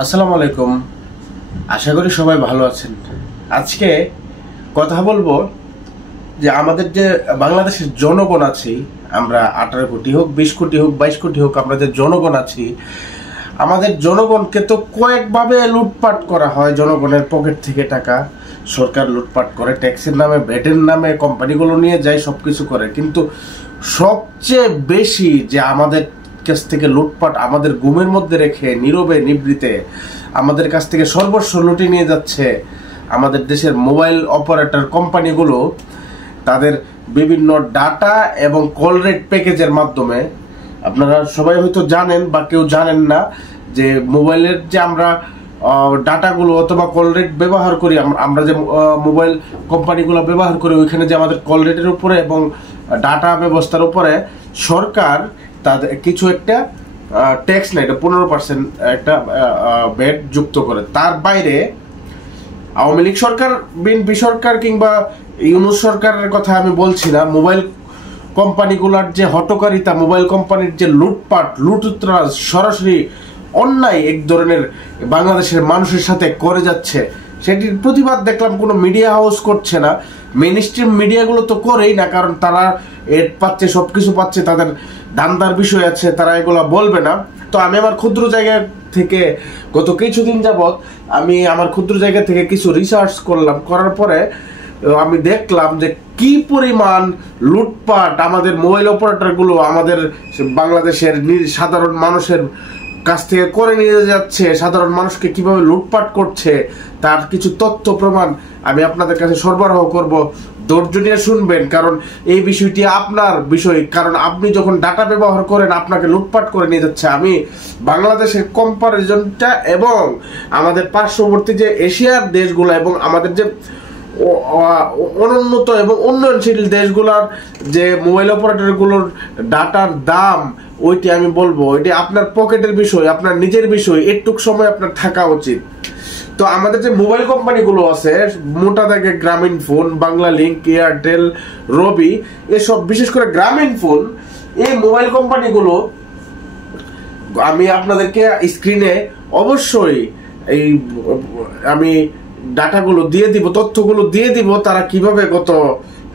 আসসালামু আলাইকুম। আশা করি সবাই ভালো আছেন। আজকে কথা বলবো যে আমাদের যে বাংলাদেশের জনগণ আছি, আমরা 18 কোটি হোক, 20 কোটি হোক, 22 কোটি হোক, আমরা যে জনগণ আছি, আমাদের জনগণকে তো কয়েকভাবে লুটপাট করা হয়। জনগণের পকেট থেকে টাকা সরকার লুটপাট করে, ট্যাক্সের নামে, ভ্যাটের নামে কোম্পানিগুলো নিয়ে যায়, সবকিছু করে। কিন্তু সবচেয়ে বেশি যে আমাদের কাছ থেকে লুটপাট, আমাদের ঘুমের মধ্যে রেখে নীরবে নিবৃতে আমাদের কাছ থেকে সর্বস্ব লুটে নিয়ে যাচ্ছে আমাদের দেশের মোবাইল অপারেটর কোম্পানিগুলো তাদের বিভিন্ন ডাটা এবং কল রেট প্যাকেজের মাধ্যমে। আপনারা সবাই হয়তো জানেন বা কেউ জানেন না যে মোবাইলের যে আমরা ডাটাগুলো অথবা কল রেট ব্যবহার করি, আমরা যে মোবাইল কোম্পানিগুলো ব্যবহার করি, ওইখানে যে আমাদের কল রেটের উপরে এবং ডাটা ব্যবস্থার উপরে সরকার তাদের কিছু একটা ট্যাক্স নেয়, এটা 15% একটা ভ্যাট যুক্ত করে। তার বাইরে আওয়ামী লীগ সরকার, বিএনপি সরকার কিংবা ইউনূস সরকারের কথা আমি বলছি না, মোবাইল কোম্পানিগুলোর যে হটকারিতা, মোবাইল কোম্পানির যে লুটপাট, লুটতরাজ, সরাসরি অন্যায় এক ধরনের বাংলাদেশের মানুষের সাথে করে যাচ্ছে, সেটির প্রতিবাদ দেখলাম কোনো মিডিয়া হাউস করছে না। মেইন স্ট্রিম মিডিয়াগুলো তো করেই না, কারণ তারা এড পাচ্ছে, সবকিছু পাচ্ছে, তাদের দান্দার বিষয় আছে, তারা এগুলো বলবে না। তো আমি আমার ক্ষুদ্র জায়গা থেকে গত কিছুদিন যাবৎ আমি আমার ক্ষুদ্র জায়গা থেকে কিছু রিসার্চ করলাম, করার পরে আমি দেখলাম যে কি পরিমাণ লুটপাট আমাদের মোবাইল অপারেটরগুলো আমাদের বাংলাদেশের সাধারণ মানুষের কাছ থেকে করে নিয়ে যাচ্ছে, সাধারণ মানুষকে কিভাবে লুটপাট করছে তার কিছু তথ্য প্রমাণ আমি আপনাদের কাছে সরবরাহ করব। ধৈর্য নিয়ে শুনবেন, কারণ এই বিষয়টি আপনার বিষয়। কারণ আপনি যখন ডাটা ব্যবহার করেন, আপনাকে লুটপাট করে নিয়ে যাচ্ছে। আমি বাংলাদেশের কম্পারিজনটা এবং আমাদের পার্শ্ববর্তী যে এশিয়ার দেশগুলো এবং আমাদের যে অনুন্নত এবং উন্নয়নশীল দেশগুলোর যে মোবাইল অপারেটরগুলোর ডাটার দাম, ওইটি আমি বলবো। ওইটি আপনার পকেটের বিষয়, আপনার নিজের বিষয়, একটুক সময় আপনার থাকা উচিত। তো আমাদের যে মোবাইল কোম্পানিগুলো আছে, মোটা দাগে গ্রামীণ ফোন, বাংলা লিংক, এয়ারটেল, রবি, এসব বিশেষ করে গ্রামীণ ফোন, এই মোবাইল কোম্পানিগুলো আমি আপনাদেরকে স্ক্রিনে অবশ্যই এই আমি ডাটাগুলো দিয়ে দিব, তথ্যগুলো দিয়ে দিব, তারা কিভাবে গত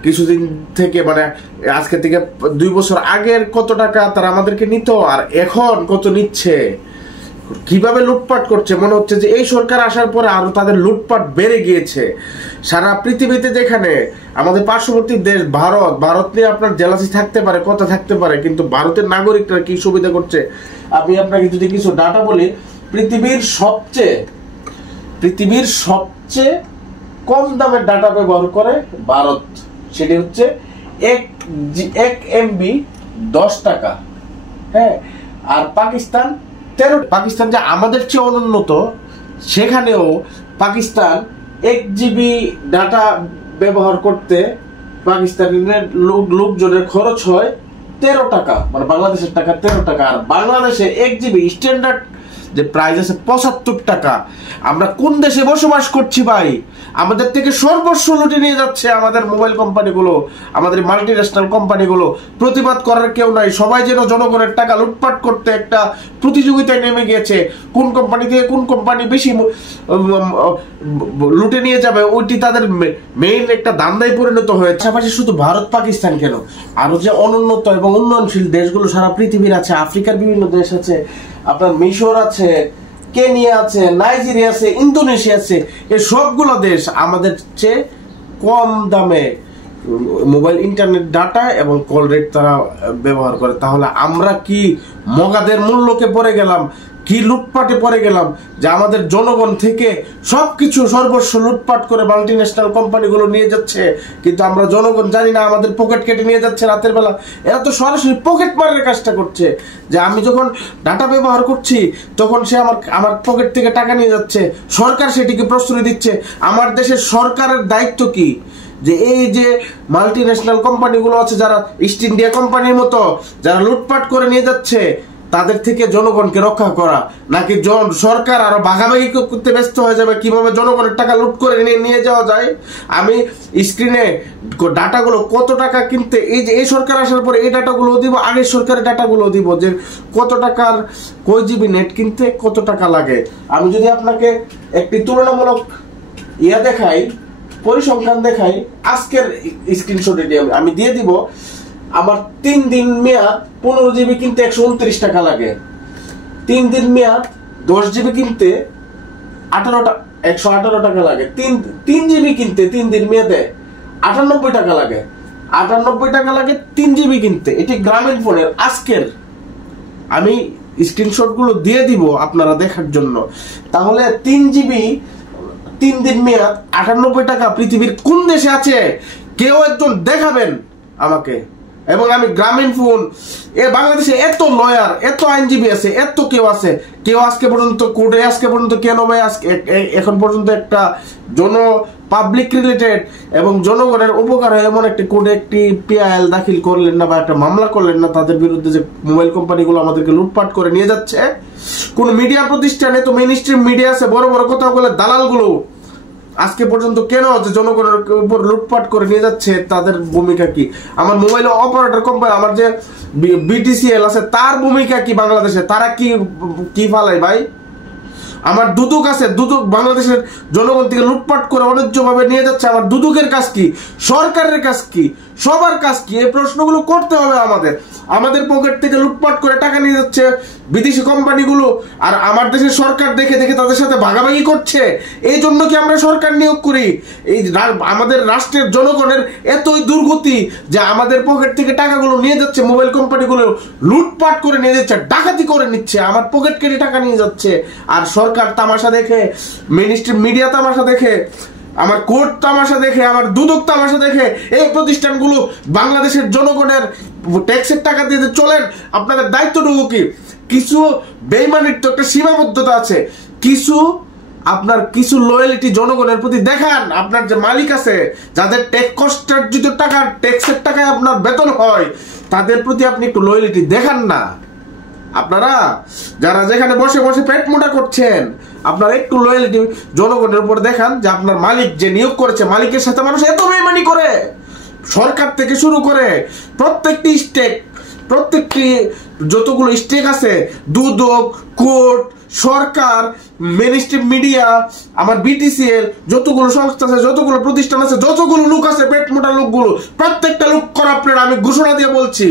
কিছুদিন থেকে, মানে আজকে থেকে 2 বছর আগের কত টাকা তারা আমাদেরকে নিত আর এখন কত নিচ্ছে, কিভাবে লুটপাট করছে। মনে হচ্ছে যে এই সরকার আসার পরে আরো তাদের লুটপাট বেড়ে গিয়েছে। সারা পৃথিবীতে যেখানে আমাদের পার্শ্ববর্তী দেশ ভারত নিয়ে আপনার জেলাসি থাকতে পারে, কথা থাকতে পারে, কিন্তু ভারতের নাগরিকরা কি সুবিধা করছে আমি আপনাকে যদি কিছু ডাটা বলি। পৃথিবীর সবচেয়ে কম দামের ডাটা ব্যবহার করে ভারত, সেটি হচ্ছে 1 MB 10 টাকা। হ্যাঁ, আর পাকিস্তান 13। পাকিস্তান যে আমাদের চেয়ে অনুন্নত, সেখানেও পাকিস্তান 1 GB ডাটা ব্যবহার করতে পাকিস্তানের লোকজনের খরচ হয় 13 টাকা, মানে বাংলাদেশের টাকা 13 টাকা। আর বাংলাদেশে 1 GB স্ট্যান্ডার্ড যে প্রাইস আছে 75 টাকা। আমরা কোন দেশে বসবাস করছি ভাই? আমাদের থেকে সর্বস্ব লুটে নিয়ে যাচ্ছে আমাদের মোবাইল কোম্পানিগুলো, আমাদের মাল্টিন্যাশনাল কোম্পানিগুলো। প্রতিবাদ করার কেউ নাই, সবাই যেন জনগণের টাকা লুটপাট করতে একটা প্রতিযোগিতায় নেমে গিয়েছে। কোন কোম্পানি থেকে কোন কোম্পানি বেশি লুটে নিয়ে যাবে, ওইটি তাদের মেইন একটা দান্দায় পরিণত হয়েছে। পাশাপাশি শুধু ভারত পাকিস্তান কেন, আরো যে অনুন্নত এবং উন্নয়নশীল দেশগুলো সারা পৃথিবীর আছে, আফ্রিকার বিভিন্ন দেশ আছে, আপনার মিশর আছে, কেনিয়া আছে, নাইজেরিয়া আছে, ইন্দোনেশিয়া আছে, এই সবগুলো দেশ আমাদের চেয়ে কম দামে মোবাইল ইন্টারনেট ডাটা এবং কল রেট তারা ব্যবহার করে। তাহলে আমরা কি মগাদের মূল্যকে পড়ে গেলাম, কি লুটপাটে পড়ে গেলাম যে আমাদের জনগণ থেকে সবকিছু সর্বস্ব লুটপাট করে মাল্টিন্যাশনাল কোম্পানিগুলো নিয়ে যাচ্ছে, কিন্তু আমরা জনগণ জানি না, আমাদের পকেট কেটে নিয়ে যাচ্ছে রাতের বেলা। এরা তো সরাসরি পকেট মারের কাজটা করছে, যে আমি যখন ডাটা ব্যবহার করছি তখন সে আমার পকেট থেকে টাকা নিয়ে যাচ্ছে, সরকার সেটিকে প্রশ্রয় দিচ্ছে। আমার দেশের সরকারের দায়িত্ব কি যে এই যে মাল্টিন্যাশনাল কোম্পানিগুলো আছে, যারা ইস্ট ইন্ডিয়া কোম্পানির মতো যারা লুটপাট করে নিয়ে যাচ্ছে, তাদের থেকে জনগণকে রক্ষা করা, নাকি সরকার আরো ভাগাভাগি করতে ব্যস্ত হয়ে যাবে কিভাবে জনগণের টাকা লুট করে নিয়ে যাওয়া যায়? আমি স্ক্রিনে ডাটাগুলো কত টাকা কিনতে, এই যে এই সরকার আসার পরে এই ডাটাগুলো দিব, আগের সরকারের ডাটাগুলো দিব যে কত টাকার কয় জিবি নেট কিনতে কত টাকা লাগে। আমি যদি আপনাকে একটি তুলনামূলক দেখাই, পরিসংখ্যান দেখাই, আজকের স্ক্রিনশট আমি দিয়ে দিব। আমার 3 দিন মেয়াদ 15 জিবি কিনতে 129 টাকা লাগে। 3 দিন মেয়াদ 10 জিবি কিনতে 118 টাকা লাগে। 3 জিবি কিনতে 3 দিন মেয়াদে 98 টাকা লাগে। 98 টাকা লাগে 3 জিবি কিনতে। এটি গ্রামীণ ফোনের আজকের। আমি স্ক্রিনশট গুলো দিয়ে দিব আপনারা দেখার জন্য। তাহলে 3 জিবি 3 দিন মেয়াদ 98 টাকা পৃথিবীর কোন দেশে আছে? কেউ একজন দেখাবেন আমাকে। এবং আমি গ্রামীণ ফোন, বাংলাদেশে এত লয়ার, এত আইনজীবী আছে, এত কেউ আছে, কেউ আজকে পর্যন্ত কোর্টে কেন ভাই এখন পর্যন্ত একটা পাবলিক রিলেটেড এবং জনগণের উপকার হয় এমন একটি কোর্টে একটি পিআইএল দাখিল করলেন না বা একটা মামলা করলেন না তাদের বিরুদ্ধে, যে মোবাইল কোম্পানিগুলো আমাদেরকে লুটপাট করে নিয়ে যাচ্ছে। কোন মিডিয়া প্রতিষ্ঠানে তো মেইন স্ট্রিম মিডিয়া আছে, বড় বড় কথা বলে দালালগুলো আজকে পর্যন্ত কেন যে জনগণের উপর লুটপাট করে নিয়ে যাচ্ছে, তাদের ভূমিকা কি? আমার মোবাইল অপারেটর কোম্পানি, আমার যে বিটিসিএল আছে, তার ভূমিকা কি বাংলাদেশে? তারা কি ফালায় ভাই? আমার দুদক আছে, দুদক বাংলাদেশের জনগণ থেকে লুটপাট করে অন্যায্যভাবে নিয়ে যাচ্ছে। আমার দুদকের কাজ কি? সরকারের কাজ কি? সবার কাজ কি? এই প্রশ্নগুলো করতে হবে আমাদের পকেট থেকে লুটপাট করে টাকা নিয়ে যাচ্ছে বিদেশি কোম্পানিগুলো, আর আমার দেশের সরকার দেখে দেখে তাদের সাথে ভাগাভাগি করছে। এই জন্য কি আমরা সরকার নিয়োগ করি? এই আমাদের রাষ্ট্রের জনগণের এতই দুর্গতি যে আমাদের পকেট থেকে টাকাগুলো নিয়ে যাচ্ছে, মোবাইল কোম্পানিগুলো লুটপাট করে নিয়ে যাচ্ছে, ডাকাতি করে নিচ্ছে, আমার পকেট কেটে টাকা নিয়ে যাচ্ছে। আর সরকার তামাশা দেখে, মিডিয়া তামাশা দেখে, আমার কোর্ট তামাশা দেখে, আমার দুদক তামাশা দেখে, এই প্রতিষ্ঠানগুলো বাংলাদেশের জনগণের ট্যাক্সের টাকা দিয়ে চলেন। আপনাদের দায়িত্বটুকু কি? কিছু বেইমানির তো একটা সীমাবদ্ধতা আছে, কিছু লয়ালিটি জনগণের প্রতি দেখান। আপনার যে মালিক আছে, যাদের ট্যাক্সের টাকায় আপনার বেতন হয়, তাদের প্রতি আপনি একটু লয়ালিটি দেখান না। আপনারা যারা যেখানে বসে বসে পেট মোটা করছেন, আপনারা একটু লয়ালিটি জনগণের উপর দেখান, যে আপনার মালিক যে নিয়োগ করেছে, মালিকের সাথে মানুষ এত বেইমানি করে, সরকার থেকে শুরু করে প্রত্যেকটি যতগুলো স্টেক আছে, দুদক, কোর্ট, সরকার, মেইনস্ট্রিম মিডিয়া, আমার বিটিসিএল, যতগুলো সংস্থা আছে, যতগুলো প্রতিষ্ঠান আছে, যতগুলো লোক আছে, পেট মোটা লোকগুলো, প্রত্যেকটা লোক করাপ্টেড। আমি ঘোষণা দিয়ে বলছি,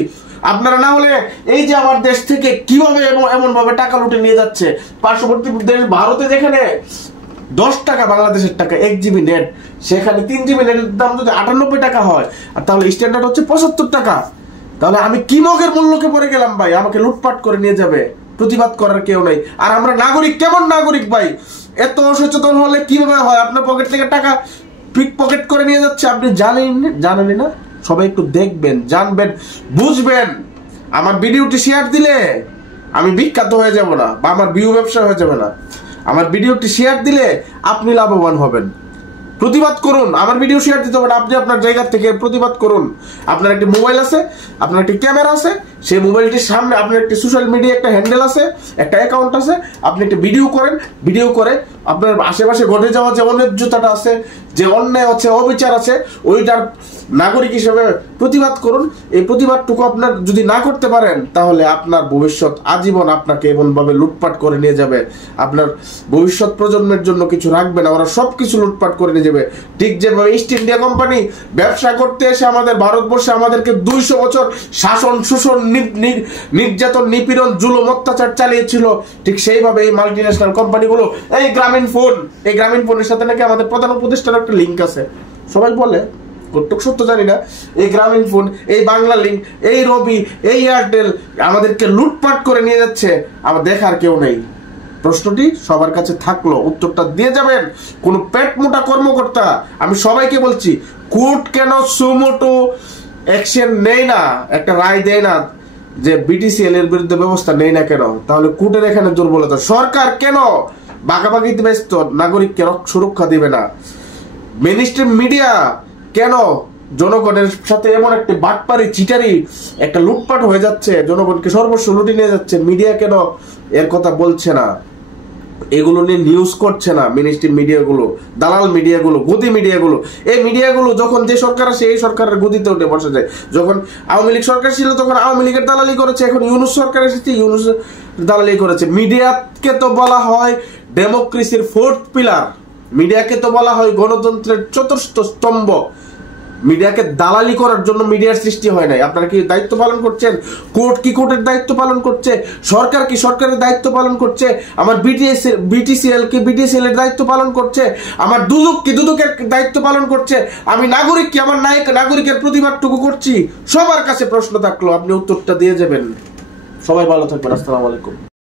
আপনারা না হলে এই যে আমার দেশ থেকে কিভাবে এমন ভাবে টাকা লুটে নিয়ে যাচ্ছে, পার্শ্ববর্তী দেশ ভারতে যেখানে 10 টাকা বাংলাদেশের টাকা 1 জিবি নেট, সেখানে 3 জিবি নেটের দাম যদি 98 টাকা হয়, আর তাহলে স্ট্যান্ডার্ড হচ্ছে 75 টাকা, তাহলে আমি কি মগের মূল্যকে পড়ে গেলাম ভাই? আমাকে লুটপাট করে নিয়ে যাবে, প্রতিবাদ করার কেউ নাই। আর আমরা নাগরিক, কেমন নাগরিক ভাই? এত সচেতন হলে কিভাবে হয়? আপনার পকেট থেকে টাকা পিক পকেট করে নিয়ে যাচ্ছে, আপনি জানেন না? সবাই একটু দেখবেন, জানবেন, বুঝবেন। আমার ভিডিওটি শেয়ার দিলে আমি বিখ্যাত হয়ে যাব না, বা আমার ভিউ ব্যবসা হয়ে যাবে না। আমার ভিডিওটি শেয়ার দিলে আপনি লাভবান হবেন। প্রতিবাদ করুন। আমার ভিডিও শেয়ার দিতে হবে না, আপনি আপনার জায়গা থেকে প্রতিবাদ করুন। আপনার একটি মোবাইল আছে, আপনার একটি ক্যামেরা আছে, সেই মোবাইলটির সামনে আপনার একটি সোশ্যাল মিডিয়া একটা হ্যান্ডেল আছে, একটা অ্যাকাউন্ট আছে, আপনি একটি ভিডিও করেন। ভিডিও করে আপনার আশেপাশে ঘটে যাওয়া যে অন্যায্যতাটা আছে, যে অন্যায় আছে, অবিচার আছে, ওইটার নাগরিক হিসেবে প্রতিবাদ করুন। এই প্রতিবাদটুকু আপনার যদি না করতে পারেন, তাহলে আপনার ভবিষ্যৎ আজীবন আপনাকে এমনভাবে লুটপাট করে নিয়ে যাবে, আপনার ভবিষ্যৎ প্রজন্মের জন্য কিছু রাখবে না, ওরা সবকিছু লুটপাট করে নিয়ে যাবে। ঠিক যেভাবে ইস্ট ইন্ডিয়া কোম্পানি ব্যবসা করতে এসে আমাদের ভারতবর্ষে আমাদেরকে 200 বছর শাসন, শোষণ, নির্যাতন, নিপীড়ন, জুলুম, অত্যাচার চালিয়েছিল, ঠিক সেইভাবে এই মাল্টিন্যাশনাল কোম্পানিগুলো, এই গ্রামীণ ফোনের সাথে নাকি আমাদের প্রধান উপদেষ্টার একটা লিঙ্ক আছে। সবাই বলে, কতটুকু সত্য জানি না, এই গ্রামীণ ফোন, এই বাংলা লিঙ্ক, এই রবি, এই এয়ারটেল আমাদেরকে লুটপাট করে নিয়ে যাচ্ছে। আমার দেখার কেউ নেই। প্রশ্নটি সবার কাছে থাকলো, উত্তরটা দিয়ে যাবেন। কোন পেট মোটা কর্মকর্তা, আমি সবাইকে বলছি, কোর্ট কেন সুমোটো অ্যাকশন নেই না, একটা রায় দেয় না যে বিটিসিএল এর বিরুদ্ধে ব্যবস্থা নেই না কেন? তাহলে কোর্টের এখানে দুর্বলতা। সরকার কেন বাগাবাগিতে ব্যস্ত, নাগরিককে সুরক্ষা দিবে না? মেইনস্ট্রিম মিডিয়া কেন জনগণের সাথে এমন একটা বাটপারি চিটারি একটা লুটপাট হয়ে যাচ্ছে, জনগণকে সর্বস্ব লুটে নিয়ে যাচ্ছে, মিডিয়া কেন এর কথা বলছে না, এগুলো নিয়ে নিউজ করছে না? মিনিস্ট্রি মিডিয়াগুলো, দালাল মিডিয়াগুলো, গদি মিডিয়াগুলো, এই মিডিয়াগুলো যখন যে সরকার আসে এই সরকারের গদিতে উঠে বসে যায়। যখন আওয়ামী লীগ সরকার ছিল তখন আওয়ামী লীগের দালালি করেছে, এখন ইউনূস সরকার এসেছে ইউনূস দালালি করেছে। মিডিয়াকে তো বলা হয় ডেমোক্রেসির ফোর্থ পিলার, মিডিয়াকে তো বলা হয় গণতন্ত্রের চতুর্থ স্তম্ভ। মিডিয়াকে দালালি করার জন্য মিডিয়ার সৃষ্টি হয় নাই। আপনারা কি দায়িত্ব পালন করছেন? কোর্ট কি কোর্টের দায়িত্ব পালন করছে? সরকার কি সরকারের দায়িত্ব পালন করছে? আমার বিটিসিএল কি বিটিসিএল এর দায়িত্ব পালন করছে? আমার দুদক কি দুদকের দায়িত্ব পালন করছে? আমি নাগরিক কি আমার নাগরিকের প্রতিবাদটুকু করছি? সবার কাছে প্রশ্ন থাকলো, আপনি উত্তরটা দিয়ে যাবেন। সবাই ভালো থাকবেন। আসসালামু আলাইকুম।